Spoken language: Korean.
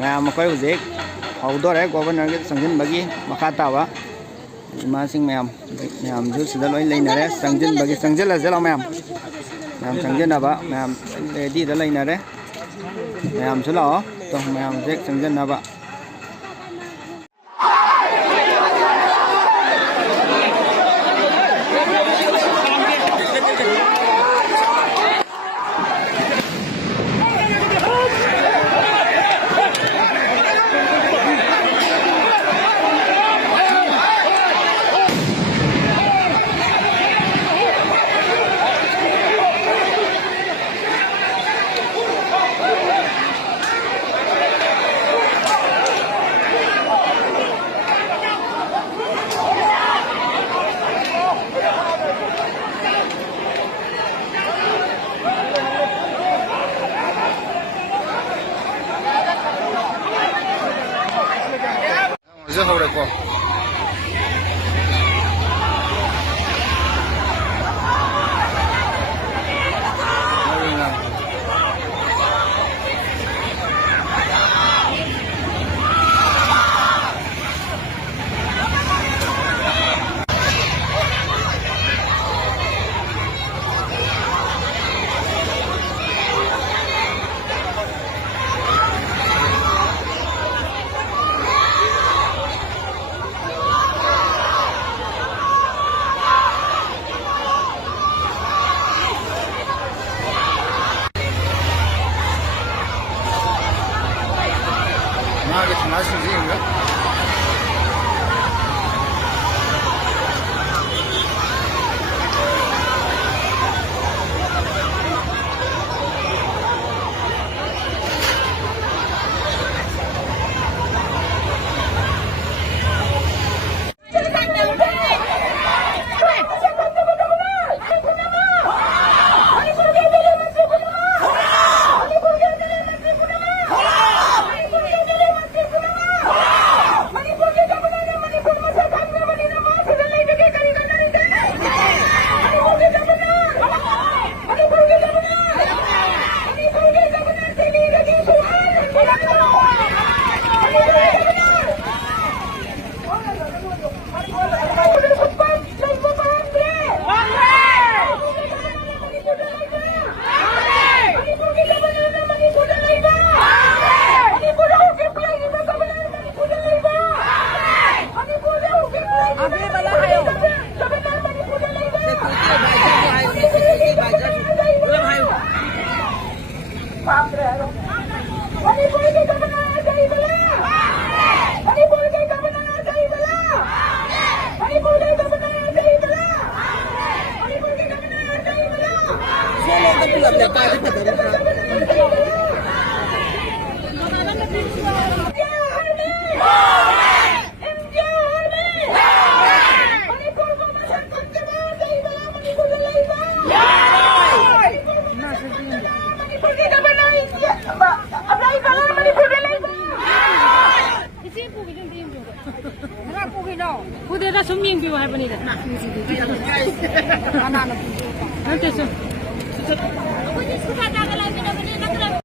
मैम मकोई हुजिक हौदोरे गवर्नर के संजन बगी मखा तावा इमासिंग मैम जो सिदा लोई लेनरे संजन बगी संजन लजला मैम संजन नबा मैम रेडी द लेनरे मैम चलाओ तो मैम जेक संजन नबा 이제 하우래고 이게 좀 맛있지 이거? 부대다 손민규 할머니다. 하나는. 한테서.